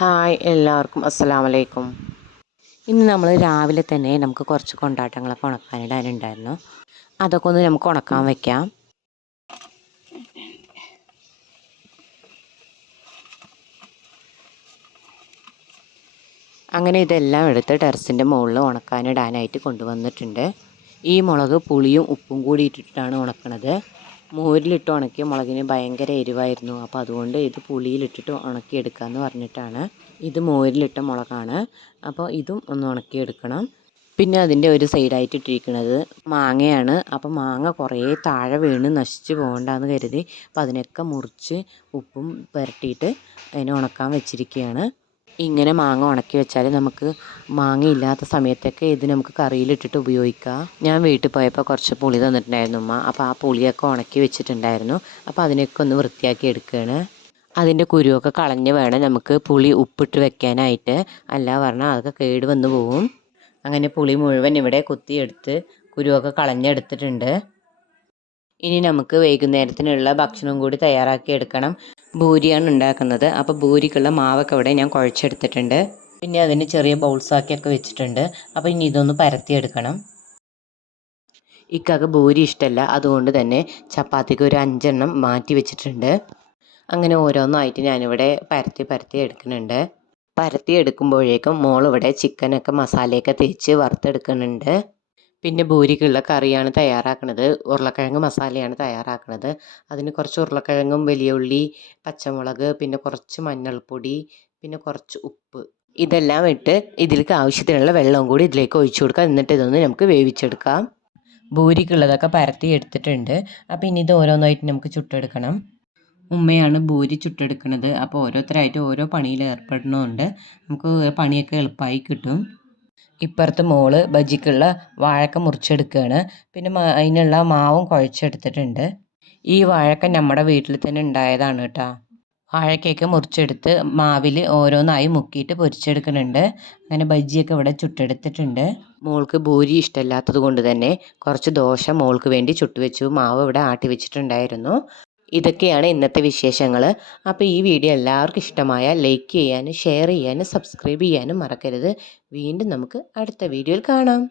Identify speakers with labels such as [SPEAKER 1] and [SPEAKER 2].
[SPEAKER 1] Hi എല്ലാവർക്കും അസ്സാം വലൈക്കും ഇന്ന് നമ്മൾ രാവിലെ തന്നെ നമുക്ക് കുറച്ച് കൊണ്ടാട്ടങ്ങളൊക്കെ ഉണക്കാനിടാനുണ്ടായിരുന്നു. അതൊക്കെ ഒന്ന് നമുക്ക് ഉണക്കാൻ വയ്ക്കാം അങ്ങനെ ഇതെല്ലാം എടുത്ത് ടെറസിന്റെ മുകളിൽ ഉണക്കാനിടാനായിട്ട് കൊണ്ടുവന്നിട്ടുണ്ട്. ഈ മുളക് പുളിയും ഉപ്പും കൂടി ഇട്ടിട്ടാണ് ഉണക്കണത്. മോരിലിട്ട് ഉണക്കിയ മുളകിന് ഭയങ്കര എരിവായിരുന്നു. അപ്പോൾ അതുകൊണ്ട് ഇത് പുളിയിലിട്ടിട്ട് ഉണക്കിയെടുക്കാമെന്ന് പറഞ്ഞിട്ടാണ് ഇത് മോരിലിട്ട മുളകാണ്. അപ്പോൾ ഇതും ഒന്ന് ഉണക്കിയെടുക്കണം. പിന്നെ അതിന്റെ ഒരു സൈഡായിട്ട് ഇട്ടിരിക്കുന്നത് മാങ്ങയാണ്. അപ്പോൾ മാങ്ങ കുറേ താഴെ വീണ് നശിച്ച് പോകണ്ടെന്ന് കരുതി. അപ്പോൾ അതിനൊക്കെ മുറിച്ച് ഉപ്പും പുരട്ടിയിട്ട് അതിനെ ഉണക്കാൻ വെച്ചിരിക്കുകയാണ്. ഇങ്ങനെ മാങ്ങ ഉണക്കി വെച്ചാൽ നമുക്ക് മാങ്ങ ഇല്ലാത്ത സമയത്തൊക്കെ ഇത് നമുക്ക് കറിയിലിട്ടിട്ട് ഉപയോഗിക്കാം. ഞാൻ വീട്ടിൽ പോയപ്പോൾ കുറച്ച് പുളി തന്നിട്ടുണ്ടായിരുന്നു ഉമ്മ. അപ്പോൾ ആ പുളിയൊക്കെ ഉണക്കി വെച്ചിട്ടുണ്ടായിരുന്നു. അപ്പോൾ അതിനൊക്കെ ഒന്ന് വൃത്തിയാക്കി എടുക്കുകയാണ്. അതിന്റെ കുരുവൊക്കെ കളഞ്ഞ് വേണം നമുക്ക് പുളി ഉപ്പിട്ട് വെക്കാനായിട്ട്. അല്ല പറഞ്ഞാൽ അതൊക്കെ കേട് വന്നു പോവും. അങ്ങനെ പുളി മുഴുവൻ ഇവിടെ കുത്തിയെടുത്ത് കുരുവൊക്കെ കളഞ്ഞെടുത്തിട്ടുണ്ട്. ഇനി നമുക്ക് വൈകുന്നേരത്തിനുള്ള ഭക്ഷണം കൂടി തയ്യാറാക്കി എടുക്കണം. ഭൂരിയാണ് ഉണ്ടാക്കുന്നത്. അപ്പോൾ ഭൂരിക്കുള്ള മാവൊക്കെ ഇവിടെ ഞാൻ കുഴച്ചെടുത്തിട്ടുണ്ട്. പിന്നെ അതിന് ചെറിയ ബൗൾസാക്കിയൊക്കെ വെച്ചിട്ടുണ്ട്. അപ്പോൾ ഇനി ഇതൊന്ന് പരത്തിയെടുക്കണം. ഇക്കാക്ക് ഭൂരി ഇഷ്ടമല്ല അതുകൊണ്ട് തന്നെ ചപ്പാത്തിക്ക് ഒരു അഞ്ചെണ്ണം മാറ്റി വെച്ചിട്ടുണ്ട്. അങ്ങനെ ഓരോന്നായിട്ട് ഞാനിവിടെ പരത്തി പരത്തി എടുക്കുന്നുണ്ട്. പരത്തി എടുക്കുമ്പോഴേക്കും മോളിവിടെ ചിക്കനൊക്കെ മസാലയൊക്കെ തേച്ച് വറുത്തെടുക്കുന്നുണ്ട്. പിന്നെ ഭൂരിക്കുള്ള കറിയാണ് തയ്യാറാക്കുന്നത് ഉരുളക്കിഴങ്ങ് മസാലയാണ് തയ്യാറാക്കുന്നത് അതിന് കുറച്ച് ഉരുളക്കിഴങ്ങും വലിയ ഉള്ളി പച്ചമുളക് പിന്നെ കുറച്ച് മഞ്ഞൾപ്പൊടി പിന്നെ കുറച്ച് ഉപ്പ്. ഇതെല്ലാം ഇട്ട് ഇതിലേക്ക് ആവശ്യത്തിനുള്ള വെള്ളവും കൂടി ഇതിലേക്ക് ഒഴിച്ചു കൊടുക്കാം. എന്നിട്ട് ഇതൊന്ന് നമുക്ക് വേവിച്ചെടുക്കാം. ഭൂരിക്കുള്ളതൊക്കെ പരത്തി എടുത്തിട്ടുണ്ട്. അപ്പോൾ ഇനി ഇത് ഓരോന്നായിട്ട് നമുക്ക് ചുട്ടെടുക്കണം. ഉമ്മയാണ് ഭൂരി ചുട്ടെടുക്കുന്നത് അപ്പോൾ ഓരോരുത്തരായിട്ട് ഓരോ പണിയിൽ ഏർപ്പെടുന്നതുകൊണ്ട് നമുക്ക് പണിയൊക്കെ എളുപ്പമായി കിട്ടും. ഇപ്പുറത്ത് മോൾ ബജിക്കുള്ള വാഴക്ക മുറിച്ചെടുക്കുകയാണ് പിന്നെ അതിനുള്ള മാവും കുഴച്ചെടുത്തിട്ടുണ്ട്. ഈ വാഴക്ക നമ്മുടെ വീട്ടിൽ തന്നെ ഉണ്ടായതാണ് കേട്ടോ. വാഴക്കയൊക്കെ മുറിച്ചെടുത്ത് മാവിൽ ഓരോന്നായി മുക്കിയിട്ട് പൊരിച്ചെടുക്കുന്നുണ്ട്. അങ്ങനെ ബജ്ജിയൊക്കെ ഇവിടെ ചുട്ടെടുത്തിട്ടുണ്ട്. മോൾക്ക് ഭൂരി ഇഷ്ടമല്ലാത്തത് കൊണ്ട് തന്നെ കുറച്ച് ദോശ മോൾക്ക് വേണ്ടി ചുട്ടുവെച്ചു. മാവ് ഇവിടെ ആട്ടി വെച്ചിട്ടുണ്ടായിരുന്നു. ഇതൊക്കെയാണ് ഇന്നത്തെ വിശേഷങ്ങൾ അപ്പോൾ ഈ വീഡിയോ എല്ലാവർക്കും ഇഷ്ടമായാൽ ലൈക്ക് ചെയ്യാനും ഷെയർ ചെയ്യാനും സബ്സ്ക്രൈബ് ചെയ്യാനും മറക്കരുത്. വീണ്ടും നമുക്ക് അടുത്ത വീഡിയോയിൽ കാണാം.